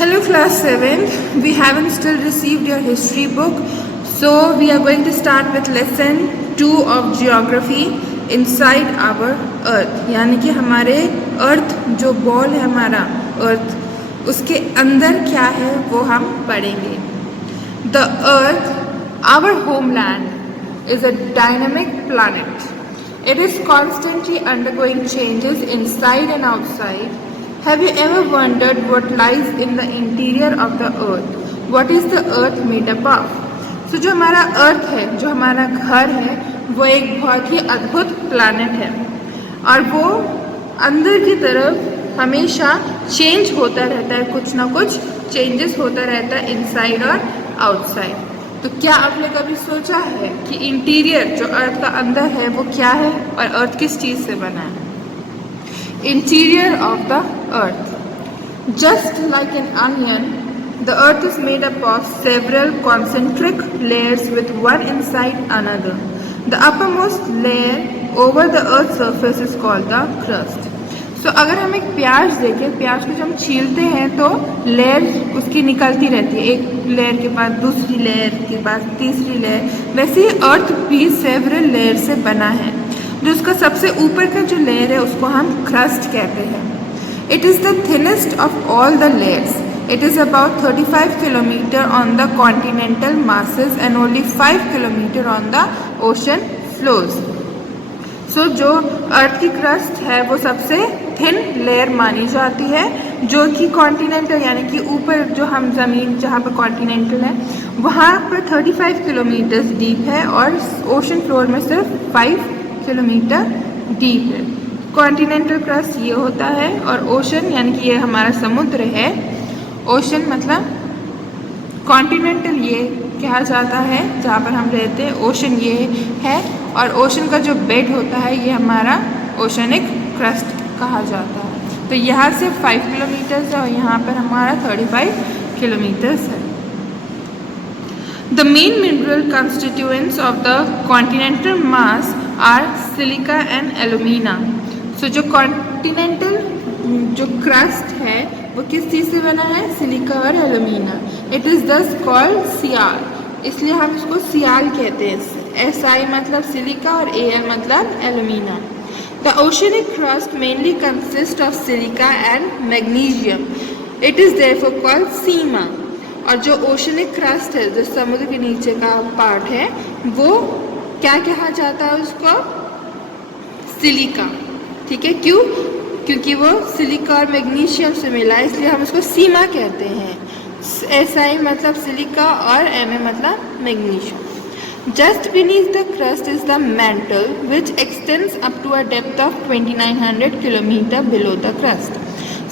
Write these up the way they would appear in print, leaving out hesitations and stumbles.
Hello class 7th, we haven't still received your history book, so we are going to start with lesson 2 of geography inside our earth. यानी कि हमारे अर्थ जो ball है हमारा अर्थ उसके अंदर क्या है वो हम पढ़ेंगे. The earth, our homeland, is a dynamic planet. It is constantly undergoing changes inside and outside. Have you ever wondered what lies in the interior of the earth? What is the earth made up of? So जो हमारा अर्थ है, जो हमारा घर है, वो एक बहुत ही अद्भुत प्लैनेट है और वो अंदर की तरफ हमेशा चेंज होता रहता है, कुछ ना कुछ चेंजेस होता रहता है इनसाइड और आउटसाइड. तो क्या आपने कभी सोचा है कि इंटीरियर जो अर्थ का अंदर है वो क्या है और अर्थ किस चीज़ से बना है? Interior of the earth. Just like an onion, the earth is made up of several concentric layers with one inside another. The uppermost layer over the earth's surface is called the crust. So अगर हम एक प्याज देखें, प्याज को जब हम छीलते हैं तो लेयर उसकी निकलती रहती है, एक लेयर के बाद दूसरी लेयर के बाद तीसरी लेयर. वैसे ही अर्थ भी सेवरल लेयर से बना है. जो उसका सबसे ऊपर का जो लेयर है उसको हम क्रस्ट कहते हैं. It is the thinnest of all the layers. It is about 35 kilometre on the continental masses and only 5 kilometre on the ocean floors. So जो अर्थ की क्रस्ट है वो सबसे थिन लेयर मानी जाती है, जो कि कॉन्टिनेंटल यानी कि ऊपर जो हम ज़मीन जहाँ पर कॉन्टिनेंटल है वहाँ पर 35 किलोमीटर्स डीप है और ओशन फ्लोर में सिर्फ 5 किलोमीटर डीप है. कॉन्टिनेंटल क्रस्ट ये होता है और ओशन यानी कि ये हमारा समुद्र है. ओशन मतलब कॉन्टिनेंटल ये कहा जाता है जहाँ पर हम रहते हैं, ओशन ये है और ओशन का जो बेड होता है ये हमारा ओशनिक क्रस्ट कहा जाता है. तो यहाँ से 5 किलोमीटर्स है और यहाँ पर हमारा 35 किलोमीटर्स है. The main mineral constituents of the continental mass are silica and alumina. So जो continental जो crust है वो किस चीज़ से बना है? सिलिका और alumina. It is thus called सियाल. इसलिए हम इसको सियाल कहते हैं. Si मतलब सिलिका और Al मतलब alumina. The oceanic crust mainly consists of silica and magnesium. It is therefore called सीमा. और जो ओशनिक क्रस्ट है, जो समुद्र के नीचे का पार्ट है, वो क्या कहा जाता है उसको? सिलिका. ठीक है, क्यों? क्योंकि वो सिलिका और मैग्नीशियम से मिला है, इसलिए हम उसको सीमा कहते हैं. SI मतलब सिलिका और Ma मतलब magnesium. Just beneath the crust is the mantle, which extends up to a depth of 2900 kilometer below the crust.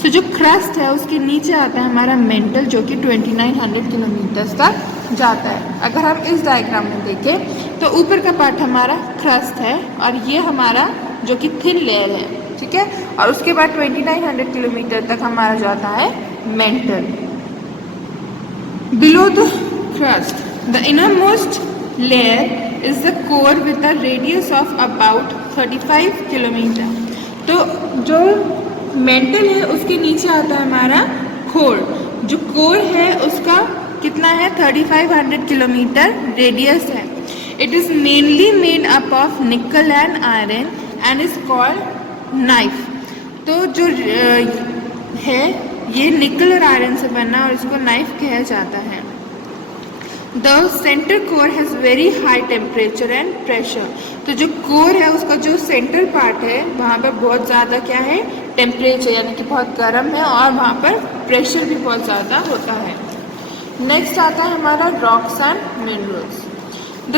So जो क्रस्ट है उसके नीचे आता है हमारा मेंटल जो कि 2900 किलोमीटर्स तक जाता है. अगर हम इस डायग्राम में देखें तो ऊपर का पार्ट हमारा क्रस्ट है और ये हमारा जो कि थिन लेयर है. ठीक है, और उसके बाद 2900 किलोमीटर तक हमारा जाता है mental. Below the crust the innermost layer is the core with the radius of about 35 kilometre. तो जो मेंटल है उसके नीचे आता है हमारा कोर. जो कोर है उसका कितना है? 3500 किलोमीटर रेडियस है. It is mainly made up of निकल and iron and is called knife. तो जो है ये निकल और आयरन से बना और इसको नाइफ कहा जाता है. The center core has very high temperature and pressure. तो जो कोर है उसका जो सेंटर पार्ट है वहाँ पर बहुत ज़्यादा क्या है? टेम्परेचर यानी कि बहुत गर्म है और वहाँ पर प्रेशर भी बहुत ज़्यादा होता है. नेक्स्ट आता है हमारा rocks and minerals. The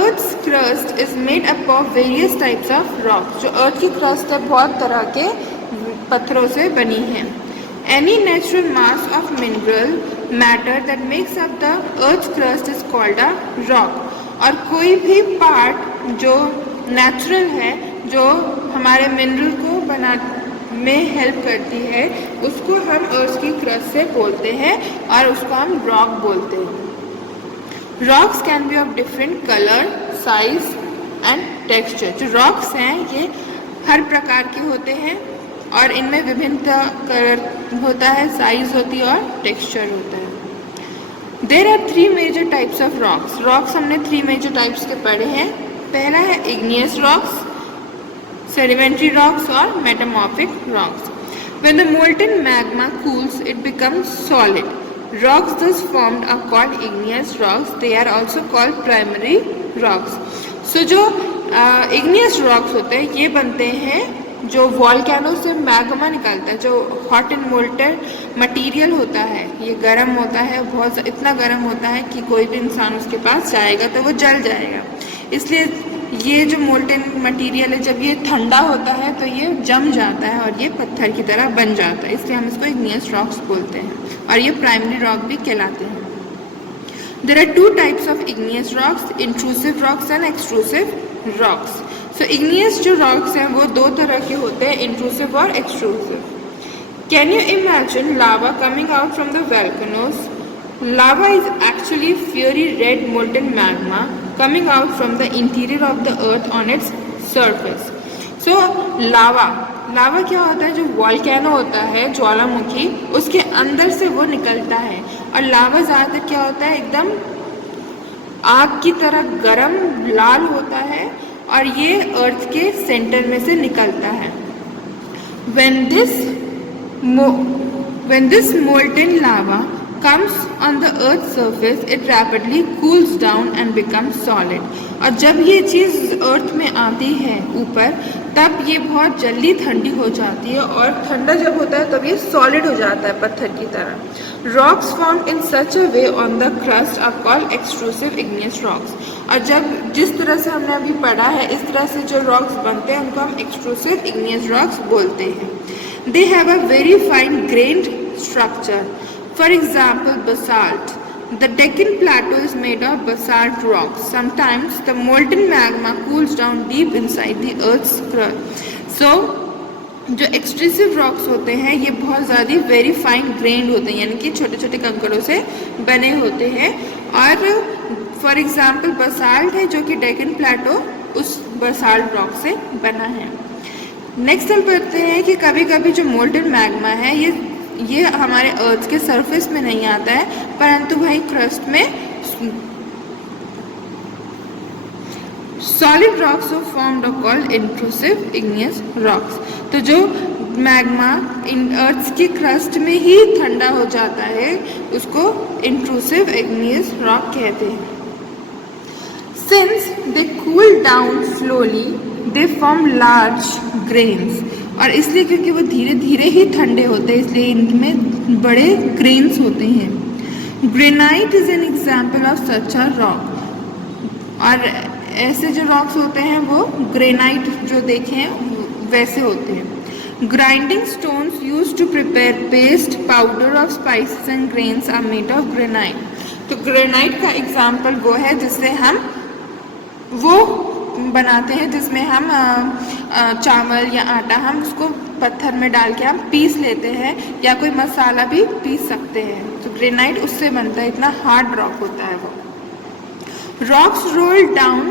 earth's crust is made up of various types of rocks. जो अर्थ की क्रस्ट है बहुत तरह के पत्थरों से बनी है. Any natural mass of mineral matter that makes up the earth's crust is called a rock. और कोई भी पार्ट जो नेचुरल है, जो हमारे मिनरल को बना में हेल्प करती है, उसको हम अर्थ की क्रस्ट से बोलते हैं और उसको हम रॉक बोलते हैं. Rocks can be of different colour, size and texture. जो रॉक्स हैं ये हर प्रकार के होते हैं और इनमें विभिन्न कलर होता है, साइज होती है और टेक्सचर होता है। There are 3 major types of rocks. Rocks हमने 3 मेजर टाइप्स के पढ़े हैं। पहला है igneous rocks, sedimentary rocks or metamorphic rocks. When the molten magma cools, it becomes solid. Rocks thus formed are called igneous rocks. They are also called primary rocks. So जो igneous rocks होते हैं ये बनते हैं जो volcano से magma निकलता है, जो हॉट एंड मोल्टेन मटेरियल होता है, ये गर्म होता है, बहुत इतना गर्म होता है कि कोई भी इंसान उसके पास जाएगा तो वो जल जाएगा। इसलिए ये जो मोल्टेन मटेरियल है जब ये ठंडा होता है तो ये जम जाता है और ये पत्थर की तरह बन जाता है, इसलिए हम इसको इग्नियस रॉक्स बोलते हैं और ये प्राइमरी रॉक भी कहलाते हैं। There are 2 types of igneous rocks, intrusive rocks and extrusive rocks. So igneous जो रॉक्स हैं वो 2 तरह के होते हैं, इंट्रूसिव और extrusive. Can you imagine lava coming out from the volcanoes? Lava is actually fiery red molten magma coming out from the interior of the earth on its surface. So lava क्या होता है? जो volcano होता है, ज्वालामुखी, उसके अंदर से वो निकलता है। और लावा ज़्यादातर क्या होता है? एकदम आग की तरह गरम लाल होता है और ये अर्थ के सेंटर में से निकलता है। When this molten lava comes on the earth's surface, it rapidly cools down and becomes solid. और जब ये चीज़ अर्थ में आती है ऊपर, तब ये बहुत जल्दी ठंडी हो जाती है और ठंडा जब होता है तब ये सॉलिड हो जाता है पत्थर की तरह। Rocks formed in such a way on the crust are called extrusive igneous rocks. और जब जिस तरह से हमने अभी पढ़ा है इस तरह से जो रॉक्स बनते हैं उनको हम एक्सट्रूसिव इग्नियस रॉक्स बोलते हैं। They have a very fine grand structure. For example, basalt. The Deccan Plateau is made of basalt rocks. Sometimes the molten magma cools down deep inside the Earth's crust. So, जो extrusive rocks होते हैं ये बहुत ज़्यादा very fine grand होते हैं, यानी कि छोटे छोटे कंकड़ों से बने होते हैं। और फॉर एग्जांपल बसाल्ट है जो कि डेक्कन प्लेटो उस बसाल्ट रॉक से बना है। नेक्स्ट हम पढ़ते हैं कि कभी कभी जो मोल्टन मैग्मा है ये हमारे अर्थ के सरफेस में नहीं आता है, परंतु वही क्रस्ट में सॉलिड रॉक्स ऑफ फॉर्म्ड और कॉल्ड इंट्रूसिव इग्नियस रॉक्स। तो जो मैग्मा इन अर्थ के क्रस्ट में ही ठंडा हो जाता है उसको इंट्रूसिव इग्नियस रॉक कहते हैं। Since they cool down slowly they form large grains. और इसलिए क्योंकि वो धीरे धीरे ही ठंडे होते हैं इसलिए इनमें बड़े ग्रेन्स होते हैं। Granite is an example of such a rock. और ऐसे जो रॉक्स होते हैं वो ग्रेनाइट जो देखें वैसे होते हैं। Grinding stones used to prepare paste powder of spices and grains are made of granite. तो ग्रेनाइट का एग्जाम्पल वो है जिससे हम वो बनाते हैं जिसमें हम चावल या आटा हम उसको पत्थर में डाल के हम पीस लेते हैं या कोई मसाला भी पीस सकते हैं। तो ग्रेनाइट उससे बनता है, इतना हार्ड रॉक होता है वो। Rocks roll down,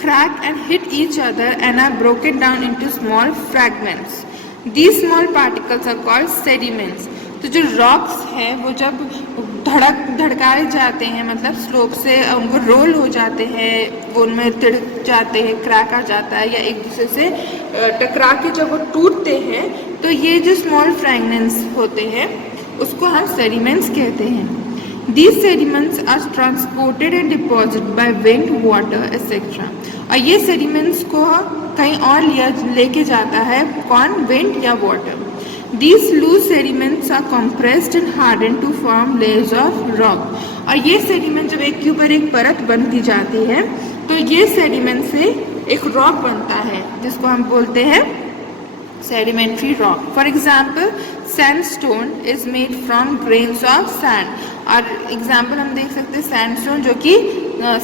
crack and hit each other and are broken down into small fragments. These small particles are called sediments. तो जो रॉक्स हैं वो जब धड़काए जाते हैं मतलब स्लोप से उनको रोल हो जाते हैं, वो उनमें तिड़क जाते हैं, क्रैक आ जाता है या एक दूसरे से टकरा के जब वो टूटते हैं तो ये जो स्मॉल फ्रैगमेंट्स होते हैं उसको हम सेडिमेंट्स कहते हैं। These sediments are transported and deposit by wind, water etcetera. और ये सेडिमेंट्स को कहीं और लेके जाता है कौन? विंड या water. These loose sediments are compressed and hardened to form layers of rock. और ये सेडिमेंट जब एक के ऊपर एक परत बनती जाती है तो ये सेडिमेंट से एक रॉक बनता है जिसको हम बोलते हैं sedimentary rock. For example sandstone is made from grains of sand. और एग्जाम्पल हम देख सकते हैं सैंडस्टोन जो कि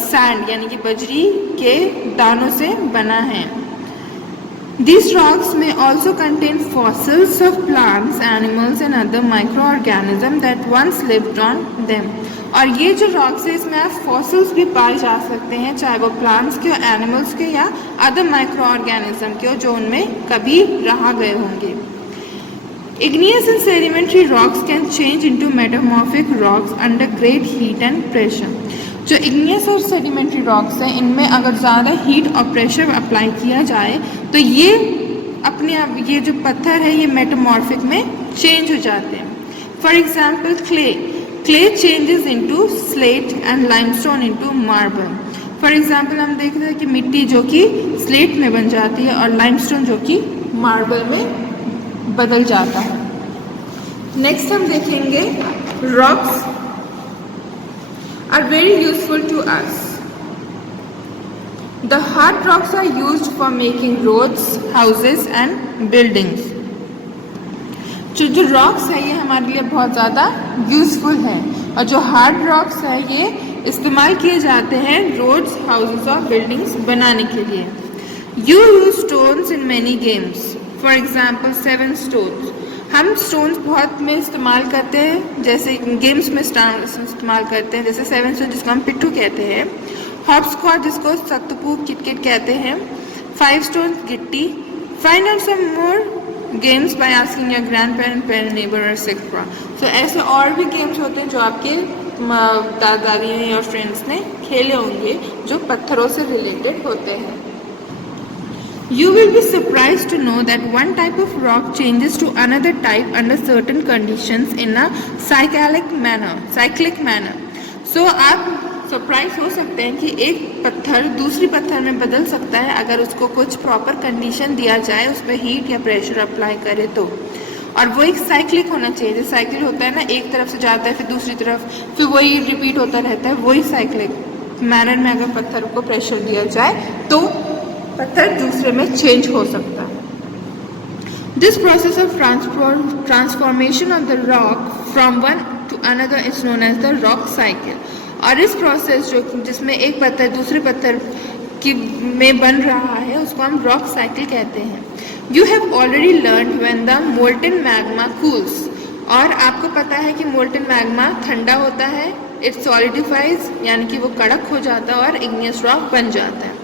सैंड यानी कि बजरी के दानों से बना है। These rocks may also contain fossils of plants, animals and other microorganisms that once lived on them. और ये जो रॉक्स है इसमें आप फॉसिल्स भी पाए जा सकते हैं, चाहे वो प्लांट्स के, एनिमल्स के या अदर माइक्रो ऑर्गेनिज्म के जो उनमें कभी रहा गए होंगे। Igneous and sedimentary rocks can change into metamorphic rocks under great heat and pressure. जो igneous और sedimentary rocks हैं, इनमें अगर ज़्यादा heat और pressure अप्लाई किया जाए तो ये अपने आप ये जो पत्थर है ये metamorphic में change हो जाते हैं. For example, clay changes into slate and limestone into marble. For example, हम देख रहे हैं कि मिट्टी जो कि slate में बन जाती है और limestone जो कि marble में बदल जाता है. नेक्स्ट हम देखेंगे rocks are very useful to us. The hard rocks are used for making roads, houses and buildings. जो रॉक्स है ये हमारे लिए बहुत ज़्यादा यूजफुल है और जो हार्ड रॉक्स है ये इस्तेमाल किए जाते हैं रोड्स, हाउसेस और बिल्डिंग्स बनाने के लिए. You use stones in many games. For example 7 stones. हम स्टोन्स बहुत में इस्तेमाल करते हैं, जैसे गेम्स में इस्तेमाल करते हैं, जैसे 7 स्टोन जिसको हम पिट्ठू कहते हैं, हॉपस्कॉच जिसको सत्तूपू किटकिट कहते हैं, 5 स्टोन गिट्टी. Find out some more games by asking your grandparent, parent, neighbour etcetera. So ऐसे और भी गेम्स होते हैं जो आपके दादा दादी ने और फ्रेंड्स ने खेले होंगे जो पत्थरों से रिलेटेड होते हैं. You will be surprised to know that one type of rock changes to another type under certain conditions in a cyclic manner. So आप सरप्राइज हो सकते हैं कि एक पत्थर दूसरी पत्थर में बदल सकता है अगर उसको कुछ प्रॉपर कंडीशन दिया जाए, उस पर हीट या प्रेशर अप्लाई करे तो. और वो एक साइक्लिक होना चाहिए. जैसे साइकिल होता है ना, एक तरफ से जाता है फिर दूसरी तरफ, फिर वही रिपीट होता रहता है. वही साइक्लिक मैनर में अगर पत्थर को प्रेशर दिया जाए तो पत्थर दूसरे में चेंज हो सकता है. This process of transformation of the rock from one to another is known as the rock cycle. और इस प्रोसेस जो जिसमें एक पत्थर दूसरे पत्थर की में बन रहा है उसको हम रॉक साइकिल कहते हैं. You have already learn when the molten magma cools. और आपको पता है कि मोल्टन मैग्मा ठंडा होता है, इट सॉलिडिफाइज यानी कि वो कड़क हो जाता है और इग्नियस रॉक बन जाता है.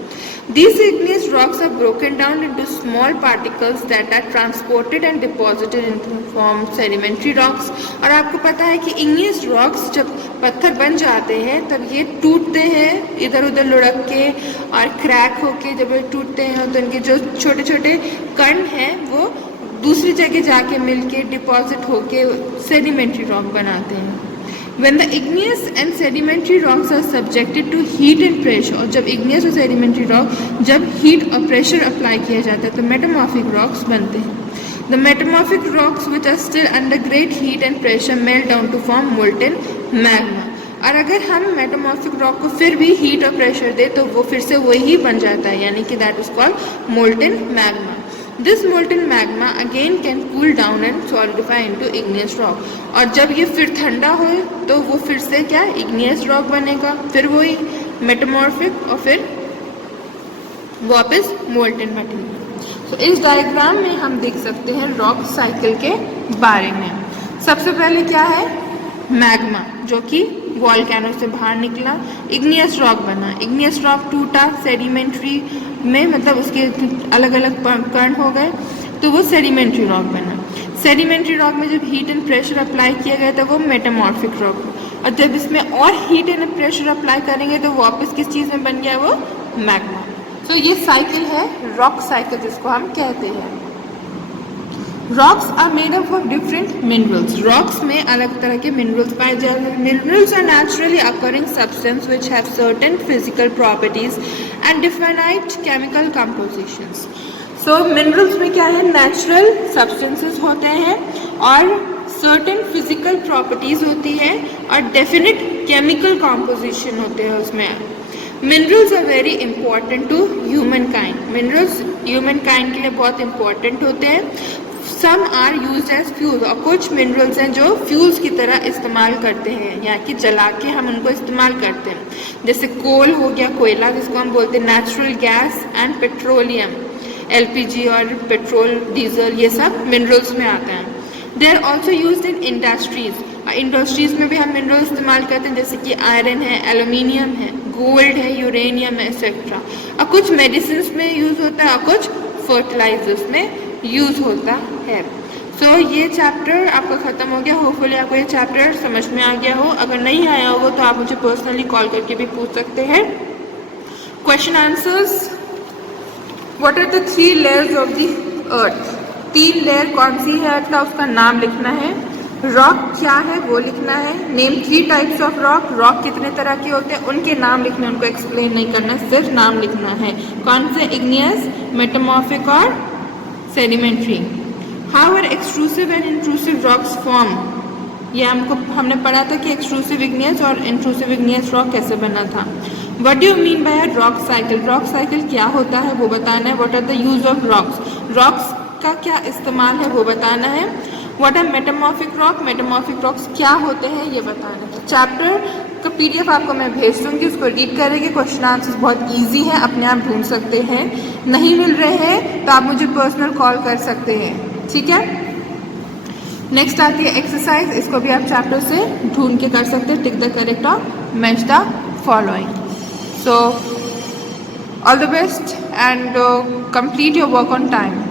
These igneous rocks are broken down into small particles that are transported and deposited into form sedimentary rocks. और आपको पता है कि igneous rocks जब पत्थर बन जाते हैं तब ये टूटते हैं इधर उधर लुढ़क के और क्रैक होके. जब ये टूटते हैं तो इनके जो छोटे छोटे कण हैं वो दूसरी जगह जाके मिलके डिपॉजिट होके सेडिमेंट्री रॉक बनाते हैं. When the igneous and sedimentary rocks are subjected to heat and pressure, और जब igneous और sedimentary rock जब heat और pressure अप्लाई किया जाता है तो metamorphic rocks बनते हैं. The metamorphic rocks which are still under great heat and pressure melt down to form molten magma. और अगर हम metamorphic rock को फिर भी heat और pressure दे तो वो फिर से वही बन जाता है, यानी कि that is called molten magma. This molten magma again can cool down and solidify into igneous rock. और जब ये फिर ठंडा हो तो वो फिर से क्या igneous rock बनेगा, फिर वही metamorphic और फिर वापस molten material. तो इस डायग्राम में हम देख सकते हैं रॉक साइकिल के बारे में. सबसे पहले क्या है, मैग्मा जो कि वॉल्केनो से बाहर निकला, इग्नियस रॉक बना, इग्नियस रॉक टूटा सेडिमेंट्री में, मतलब उसके अलग अलग कण हो गए तो वो सेडिमेंट्री रॉक बना. सेडिमेंट्री रॉक में जब हीट एंड प्रेशर अप्लाई किया गया तो वो मेटामॉर्फिक रॉक, और जब इसमें और हीट एंड प्रेशर अप्लाई करेंगे तो वापस किस चीज़ में बन गया, वो मैग्मा. तो ये साइकिल है रॉक साइकिल जिसको हम कहते हैं. Rocks are made up of different minerals. रॉक्स में अलग तरह के मिनरल्स पाए जाते हैं. Minerals are naturally occurring substance which have certain physical properties and definite chemical compositions. So minerals में क्या है, नेचुरल सब्सटेंसेस होते हैं और सर्टेन फिजिकल प्रॉपर्टीज होती है और डेफिनेट केमिकल कंपोजिशन होते हैं उसमें. Minerals are very important to human kind. Minerals human kind के लिए बहुत इंपॉर्टेंट होते हैं. Some are use as fuel, और कुछ मिनरल्स हैं जो फ्यूल्स की तरह इस्तेमाल करते हैं, या कि जला के हम उनको इस्तेमाल करते हैं. जैसे कोल हो गया, कोयला जिसको हम बोलते हैं, natural gas and petroleum, LPG और पेट्रोल, डीजल, ये सब मिनरल्स में आते हैं. They are also use in industries. Industries में भी हम मिनरल इस्तेमाल करते हैं, जैसे कि आयरन है, एल्यूमिनियम है, गोल्ड है, यूरेनियम है, एक्सेट्रा. और कुछ मेडिसिन में यूज़ होता है और कुछ फर्टिलाइजर्स में यूज़ होता है. सो ये चैप्टर आपका ख़त्म हो गया। होपफुली आपको ये चैप्टर समझ में आ गया हो। अगर नहीं आया होगा तो आप मुझे पर्सनली कॉल करके भी पूछ सकते हैं। Question answers. What are the 3 layers of the earth? 3 layer कौन सी है अर्थ का, उसका नाम लिखना है। रॉक क्या है वो लिखना है। Name 3 types of rock. Rock कितने तरह के होते हैं उनके नाम लिखने हैं, उनको एक्सप्लेन नहीं करना, सिर्फ नाम लिखना है। कौन से? इग्नियस, मेटामॉर्फिक और sedimentary. How are extrusive and intrusive rocks form? ये हमने पढ़ा था कि एक्सट्रूसिव इग्नियस और इंट्रूसिव इग्नियस रॉक कैसे बना था। What do you mean by a rock cycle? Rock cycle क्या होता है वो बताना है। What are the use of rocks? Rocks का क्या इस्तेमाल है वो बताना है। What are metamorphic rock? Metamorphic rocks क्या होते हैं ये बताना है। चैप्टर का PDF आपको मैं भेज दूँगी, उसको रीड करेंगे। क्वेश्चन आंसर्स बहुत ईजी हैं, अपने आप ढूंढ सकते हैं। नहीं मिल रहे हैं तो आप मुझे पर्सनल कॉल कर सकते हैं, ठीक है। नेक्स्ट आती है एक्सरसाइज। इसको भी आप चैप्टर से ढूंढ के कर सकते हैं। टिक द करेक्ट और match the following. So all the best and complete your work on time.